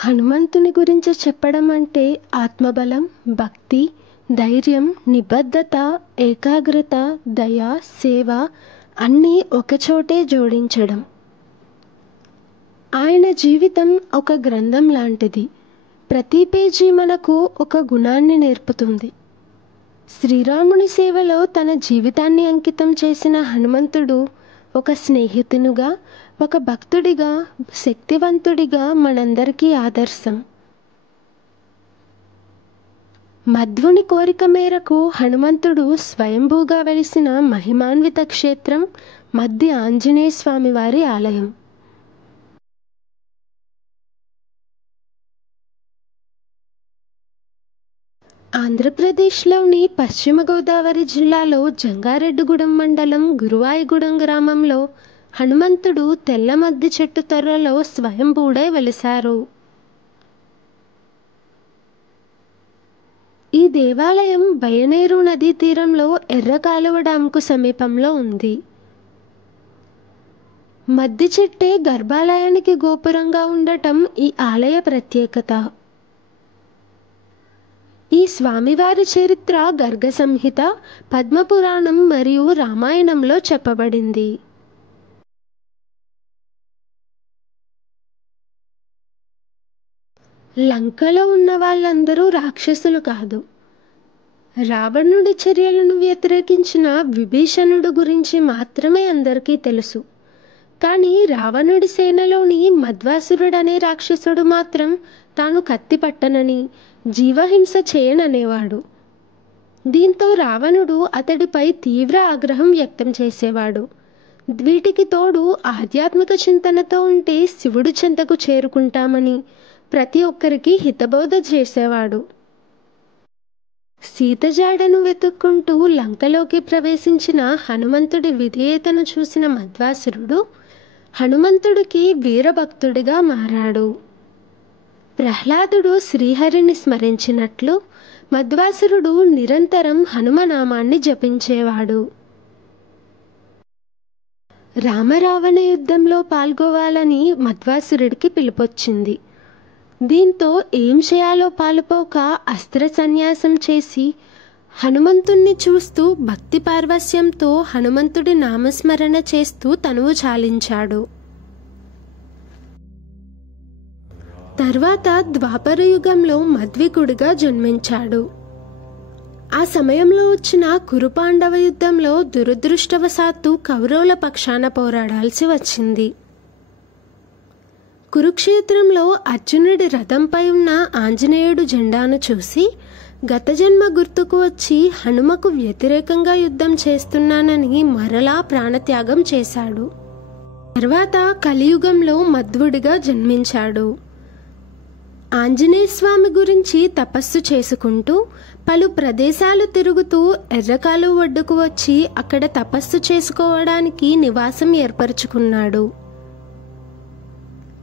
హనుమంతుని గురించి చెప్పడం అంటే ఆత్మబలం, భక్తి, ధైర్యం, నిబద్ధత, ఏకాగ్రత, దయ, సేవ అన్నీ ఒకచోటే జోడించడం. ఆయన జీవితం ఒక గ్రంథం లాంటిది. ప్రతి పేజీ మనకు ఒక గుణాన్ని నేర్పుతుంది. శ్రీరాముని సేవలో తన జీవితాన్ని అంకితం చేసిన హనుమంతుడు ఒక స్నేహితునిగా, ఒక భక్తుడిగా, శక్తివంతుడిగా మనందరికీ ఆదర్శం. మధ్వుని కోరిక మేరకు హనుమంతుడు స్వయంభూగా వెలిసిన మహిమాన్విత క్షేత్రం మధ్య ఆంజనేయ స్వామి వారి ఆలయం. ఆంధ్రప్రదేశ్లోని పశ్చిమ గోదావరి జిల్లాలో జంగారెడ్డిగూడెం మండలం గురువాయిగూడెం గ్రామంలో హనుమంతుడు తెల్ల మద్ది చెట్టు తొర్రలో స్వయంభూడై వెలిశారు. ఈ దేవాలయం బయనేరు నదీ తీరంలో ఎర్రకాలువ డ్యాంకు సమీపంలో ఉంది. మద్ది చెట్టే గర్భాలయానికి గోపురంగా ఉండటం ఈ ఆలయ ప్రత్యేకత. ఈ స్వామివారి చరిత్ర గర్గ సంహిత, పద్మపురాణం మరియు రామాయణంలో చెప్పబడింది. లంకలో ఉన్న వాళ్ళందరూ రాక్షసులు కాదు. రావణుడి చర్యలను వ్యతిరేకించిన విభీషణుడు గురించి మాత్రమే అందరికీ తెలుసు. కానీ రావణుడి సేనలోని మధ్వాసురుడనే రాక్షసుడు మాత్రం తాను కత్తి పట్టనని, జీవహింస చేయననేవాడు. దీంతో రావణుడు అతడిపై తీవ్ర ఆగ్రహం వ్యక్తం చేసేవాడు. వీటికి తోడు ఆధ్యాత్మిక చింతనతో ఉంటే శివుడి చెంతకు చేరుకుంటామని ప్రతి ఒక్కరికి హితబోధ చేసేవాడు. సీత జాడను వెతుక్కుంటూ లంకలోకి ప్రవేశించిన హనుమంతుడి విధేయతను చూసిన మధ్వాసురుడు హనుమంతుడికి వీరభక్తుడిగా మారాడు. ప్రహ్లాదుడు శ్రీహరిని స్మరించినట్లు మధ్వాసురుడు నిరంతరం హనుమనామాన్ని జపించేవాడు. రామరావణ యుద్ధంలో పాల్గొవాలని మధ్వాసురుడికి పిలుపొచ్చింది. దీంతో ఏం చేయాలో పాలుపోక అస్త్ర సన్యాసం చేసి హనుమంతుణ్ణి చూస్తూ భక్తి పార్వస్యంతో హనుమంతుడి నామస్మరణ చేస్తూ తనువు చాలించాడు. తర్వాత ద్వాపర యుగంలో మధ్వికుడిగా జన్మించాడు. ఆ సమయంలో వచ్చిన కురుపాండవ యుద్ధంలో దురదృష్టవశాత్తు కౌరవుల పక్షాన పోరాడాల్సి వచ్చింది. కురుక్షేత్రంలో అర్జునుడి రథంపై ఉన్న ఆంజనేయుడు జెండాను చూసి గత జన్మ గుర్తుకు వచ్చి హనుమకు వ్యతిరేకంగా యుద్ధం చేస్తున్నానని మరలా ప్రాణత్యాగం చేశాడు. తర్వాత కలియుగంలో మధ్వుడిగా జన్మించాడు. ఆంజనేయ స్వామి గురించి తపస్సు చేసుకుంటూ పలు ప్రదేశాలు తిరుగుతూ ఎర్రకాలు ఒడ్డుకు వచ్చి అక్కడ తపస్సు చేసుకోవడానికి నివాసం ఏర్పరచుకున్నాడు.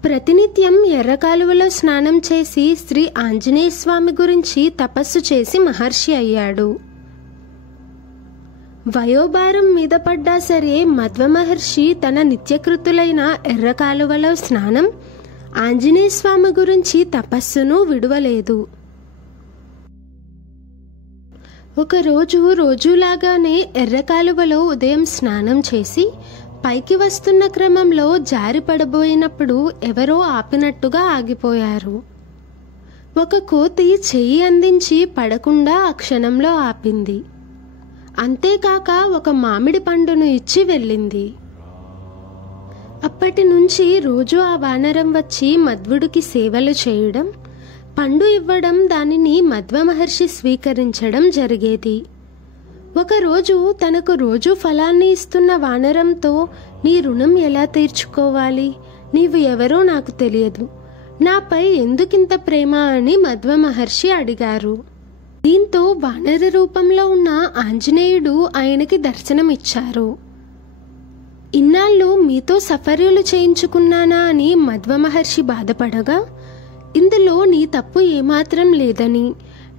ప్రతినిత్యం ఎర్రకాలువలో స్నానం చేసి శ్రీ ఆంజనేయ స్వామి గురించి తపస్సు చేసి మహర్షి అయ్యాడు. వయోభారం మీద పడ్డా సరే మధ్వ మహర్షి తన నిత్యకృతులైన ఎర్రకాలువలో స్నానం, ఆంజనేయ స్వామి గురించి తపస్సును విడువలేదు. ఒకరోజు రోజులాగానే ఎర్రకాలువలో ఉదయం స్నానం చేసి పైకి వస్తున్న క్రమంలో జారి పడబోయినప్పుడు ఎవరో ఆపినట్టుగా ఆగిపోయారు. ఒక కోతి చెయ్యి అందించి పడకుండా ఆ క్షణంలో ఆపింది. అంతేకాక ఒక మామిడి పండును ఇచ్చి వెళ్ళింది. అప్పటి నుంచి రోజు ఆ వానరం వచ్చి మధ్వుడికి సేవలు చేయడం, పండు ఇవ్వడం, దానిని మధ్వ మహర్షి స్వీకరించడం జరిగేది. ఒకరోజు తనకు రోజు ఫలాన్ని ఇస్తున్న వానరంతో, నీ రుణం ఎలా తీర్చుకోవాలి, నీవు ఎవరో నాకు తెలియదు, నాపై ఎందుకింత ప్రేమ అని మధ్వ మహర్షి అడిగారు. దీంతో వానర రూపంలో ఉన్న ఆంజనేయుడు ఆయనకి దర్శనమిచ్చారు. ఇన్నాళ్ళు మీతో సఫర్యులు చేయించుకున్నానా అని మధ్వ మహర్షి బాధపడగా, ఇందులో నీ తప్పు ఏమాత్రం లేదని,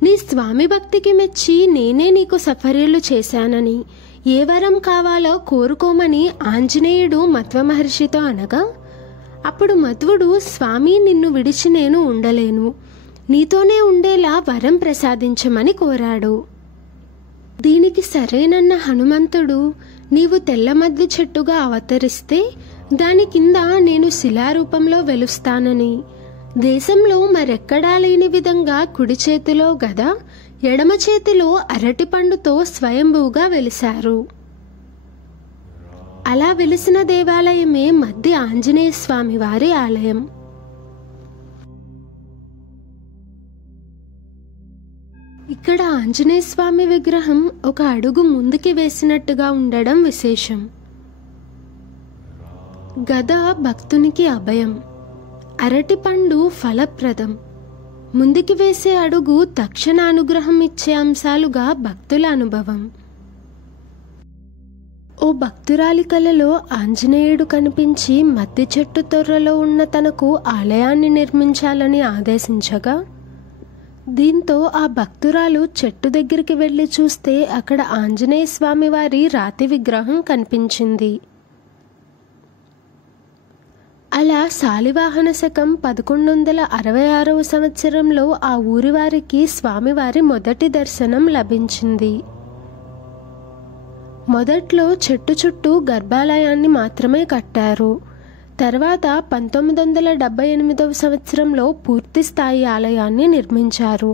నీ స్వామి భక్తికి మెచ్చి నేనే నీకు సఫర్యులు చేశానని, ఏ వరం కావాలో కోరుకోమని ఆంజనేయుడు మధ్వ మహర్షితో అనగా, అప్పుడు మధ్వుడు, స్వామి, నిన్ను విడిచి నేను ఉండలేను, నీతోనే ఉండేలా వరం ప్రసాదించమని కోరాడు. దీనికి సరేనన్న హనుమంతుడు, నీవు తెల్ల మద్ది చెట్టుగా అవతరిస్తే దాని కింద నేను శిలారూపంలో వెలుస్తానని, దేశంలో మరెక్కడా లేని విధంగా కుడి చేతిలో గద, ఎడమ చేతిలో అరటిపండుతో స్వయంభూగా వెలిశారు. అలా వెలిసిన దేవాలయమే మద్ది ఆంజనేయ స్వామి వారి ఆలయం. ఇక్కడ ఆంజనేయ స్వామి విగ్రహం ఒక అడుగు ముందుకి వేసినట్టుగా ఉండడం విశేషం. గద భక్తునికి అభయం, అరటిపండు ఫలప్రదం, ముందుకి వేసే అడుగు తక్షణ అనుగ్రహం ఇచ్చే అంశాలుగా భక్తుల అనుభవం. ఓ భక్తురాలి కలలో ఆంజనేయుడు కనిపించి మద్ది చెట్టు తొర్రలో ఉన్న తనకు ఆలయాన్ని నిర్మించాలని ఆదేశించగా, దీంతో ఆ భక్తురాలు చెట్టు దగ్గరికి వెళ్ళి చూస్తే అక్కడ ఆంజనేయ స్వామి వారి రాతి విగ్రహం కనిపించింది. అలా శాలివాహన శకం 1166వ సంవత్సరంలో ఆ ఊరి వారికి స్వామివారి మొదటి దర్శనం లభించింది. మొదట్లో చెట్టు చుట్టూ గర్భాలయాన్ని మాత్రమే కట్టారు. తర్వాత 1978వ సంవత్సరంలో పూర్తి స్థాయి ఆలయాన్ని నిర్మించారు.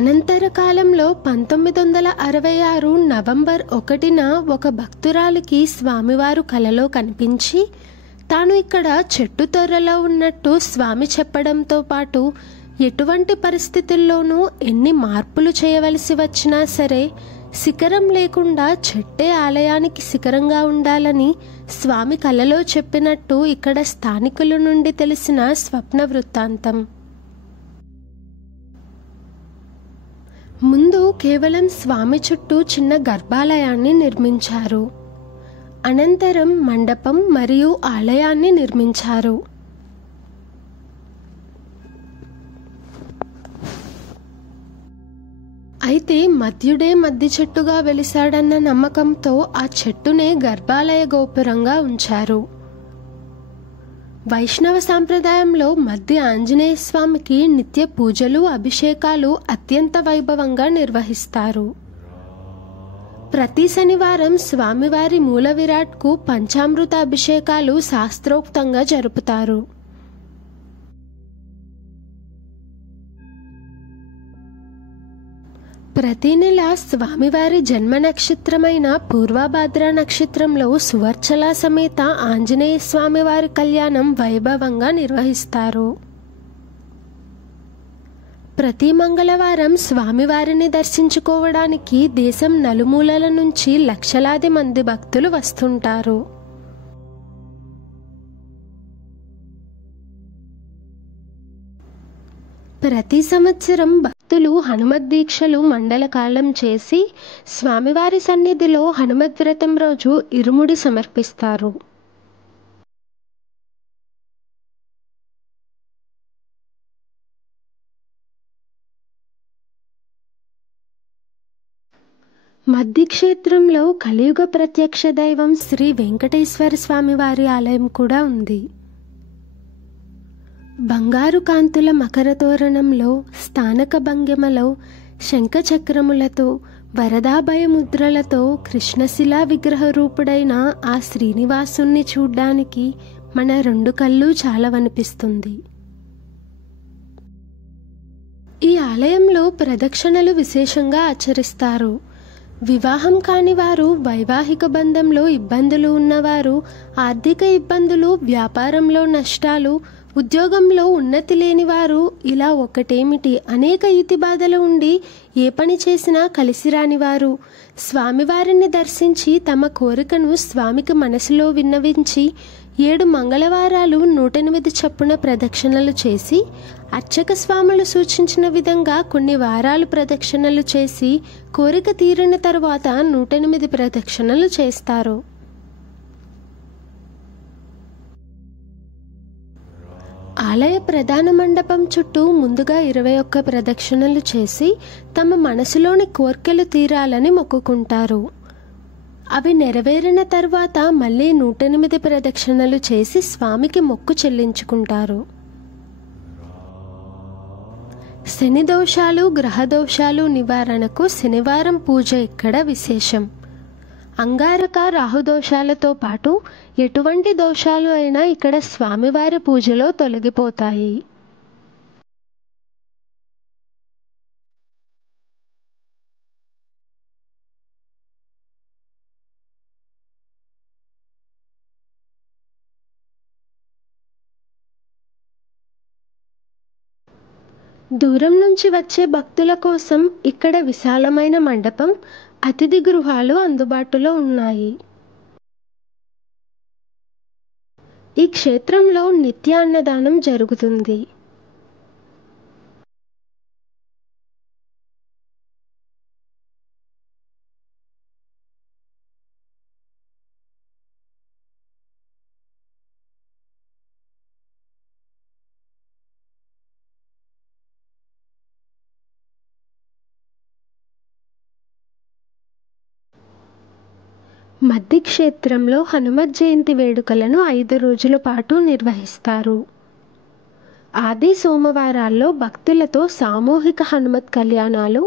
అనంతర కాలంలో 1966 నవంబర్ 1న ఒక భక్తురాలికి స్వామివారు కలలో కనిపించి, తాను ఇక్కడ చెట్టు తొర్రలో ఉన్నట్టు స్వామి చెప్పడంతో పాటు ఎటువంటి పరిస్థితుల్లోనూ ఎన్ని మార్పులు చేయవలసి వచ్చినా సరే శిఖరం లేకుండా చెట్టే ఆలయానికి శిఖరంగా ఉండాలని స్వామి కలలో చెప్పినట్టు ఇక్కడ స్థానికుల నుండి తెలిసిన స్వప్న వృత్తాంతం. ముందు కేవలం స్వామి చుట్టూ చిన్న గర్భాలయాన్ని నిర్మించారు. అనంతరం మండపం మరియు ఆలయాన్ని నిర్మించారు. అయితే మధ్యుడే మద్ది చెట్టుగా వెలిశాడన్న నమ్మకంతో ఆ చెట్టునే గర్భాలయ గోపురంగా ఉంచారు. వైష్ణవ సాంప్రదాయంలో మద్ది ఆంజనేయ స్వామికి నిత్య పూజలు, అభిషేకాలు అత్యంత వైభవంగా నిర్వహిస్తారు. ప్రతి శనివారం స్వామివారి మూల విరాట్కు పంచామృత అభిషేకాలు శాస్త్రోక్తంగా జరుపుతారు. ప్రతి నెల స్వామివారి జన్మ నక్షత్రమైన పూర్వభాద్ర నక్షత్రంలో సువర్చల సమేత ఆంజనేయ స్వామివారి కళ్యాణం వైభవంగా నిర్వహిస్తారు. ప్రతి మంగళవారం స్వామివారిని దర్శించుకోవడానికి దేశం నలుమూలల నుంచి లక్షలాది మంది భక్తులు వస్తుంటారు. ప్రతి సంవత్సరం భక్తులు హనుమత్ దీక్షలు మండల కాలం చేసి స్వామివారి సన్నిధిలో హనుమత్ వ్రతం రోజు ఇరుముడి సమర్పిస్తారు. మద్ది క్షేత్రంలో కలియుగ ప్రత్యక్ష దైవం శ్రీ వెంకటేశ్వర స్వామివారి ఆలయం కూడా ఉంది. బంగారు కాంతుల మకర తోరణంలో, స్థానక భంగిమలో, శంఖచక్రములతో, వరదాభయ ముద్రలతో కృష్ణశిలా విగ్రహ రూపుడైన ఆ శ్రీనివాసుణ్ణి చూడ్డానికి మన రెండు కళ్ళు చాలవనిపిస్తుంది. ఈ ఆలయంలో ప్రదక్షిణలు విశేషంగా ఆచరిస్తారు. వివాహం కాని వారు, వైవాహిక బంధంలో ఇబ్బందులు ఉన్నవారు, ఆర్థిక ఇబ్బందులు, వ్యాపారంలో నష్టాలు, ఉద్యోగంలో ఉన్నతి లేని వారు, ఇలా ఒకటేమిటి అనేక ఈతి బాధలు ఉండి ఏ పని చేసినా కలిసి రాని వారు స్వామివారిని దర్శించి తమ కోరికను స్వామికి మనసులో విన్నవించి 7 మంగళవారాలు 108 చప్పున ప్రదక్షిణలు చేసి, అర్చక స్వాములు సూచించిన విధంగా కొన్ని వారాలు ప్రదక్షిణలు చేసి కోరిక తీరిన తరువాత 108 ప్రదక్షిణలు చేస్తారు. ఆలయ ప్రధాన మండపం చుట్టూ ముందుగా 21 ప్రదక్షిణలు చేసి తమ మనసులోని కోర్కెలు తీరాలని మొక్కుకుంటారు. అవి నెరవేరిన తర్వాత మళ్ళీ 108 ప్రదక్షిణలు చేసి స్వామికి మొక్కు చెల్లించుకుంటారు. శని దోషాలు, గ్రహ దోషాలు నివారణకు శనివారం పూజ ఇక్కడ విశేషం. అంగారక, రాహుదోషాలతో పాటు ఎటువంటి దోషాలు అయినా ఇక్కడ స్వామివారి పూజలో తొలగిపోతాయి. దూరం నుంచి వచ్చే భక్తుల కోసం ఇక్కడ విశాలమైన మండపం, అతిథి గృహాలు అందుబాటులో ఉన్నాయి. ఈ క్షేత్రంలో నిత్య అన్నదానం జరుగుతుంది. మద్ది క్షేత్రంలో హనుమత్ జయంతి వేడుకలను 5 రోజుల పాటు నిర్వహిస్తారు. ఆది సోమవారాల్లో భక్తులతో సామూహిక హనుమత్ కళ్యాణాలు,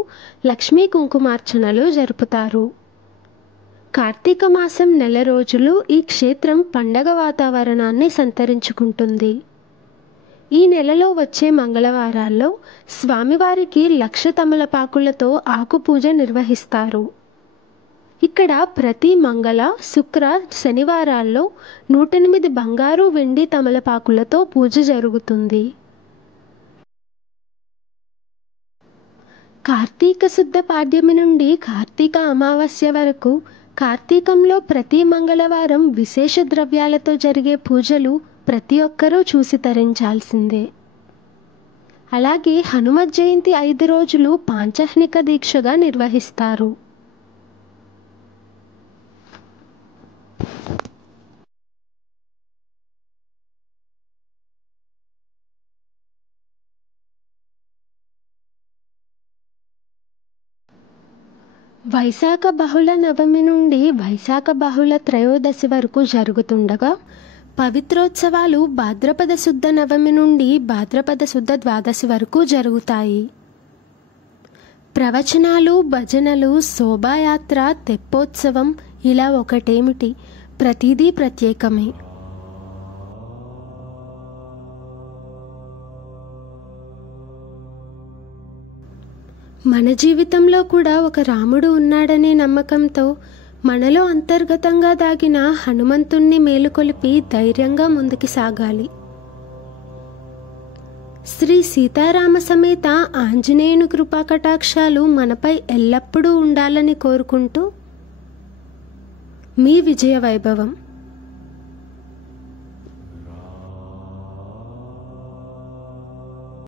లక్ష్మీ కుంకుమార్చనలు జరుపుతారు. కార్తీక మాసం నెల రోజులు ఈ క్షేత్రం పండగ వాతావరణాన్ని సంతరించుకుంటుంది. ఈ నెలలో వచ్చే మంగళవారాల్లో స్వామివారికి 1,00,000 తమలపాకులతో ఆకు పూజ నిర్వహిస్తారు. ఇక్కడ ప్రతి మంగళ, శుక్ర, శనివారాల్లో 108 బంగారు, వెండి తమలపాకులతో పూజ జరుగుతుంది. కార్తీక శుద్ధ పాడ్యమి నుండి కార్తీక అమావాస్య వరకు కార్తీకంలో ప్రతి మంగళవారం విశేష ద్రవ్యాలతో జరిగే పూజలు ప్రతి ఒక్కరూ చూసి తరించాల్సిందే. అలాగే హనుమత్ జయంతి 5 రోజులు పాంచహ్నిక దీక్షగా నిర్వహిస్తారు. వైశాఖ బహుళ నవమి నుండి వైశాఖ బహుళ త్రయోదశి వరకు జరుగుతుండగా, పవిత్రోత్సవాలు భాద్రపద శుద్ధ నవమి నుండి భాద్రపద శుద్ధ ద్వాదశి వరకు జరుగుతాయి. ప్రవచనాలు, భజనలు, శోభాయాత్ర, తెప్పోత్సవం ఇలా ఒకటేమిటి, ప్రతిదీ ప్రత్యేకమే. మన జీవితంలో కూడా ఒక రాముడు ఉన్నాడనే నమ్మకంతో మనలో అంతర్గతంగా దాగిన హనుమంతుణ్ణి మేలుకొలిపి ధైర్యంగా ముందుకు సాగాలి. శ్రీ సీతారామ సమేత ఆంజనేయుని కృపా కటాక్షాలు మనపై ఎల్లప్పుడూ ఉండాలని కోరుకుంటూ మీ విజయ వైభవం.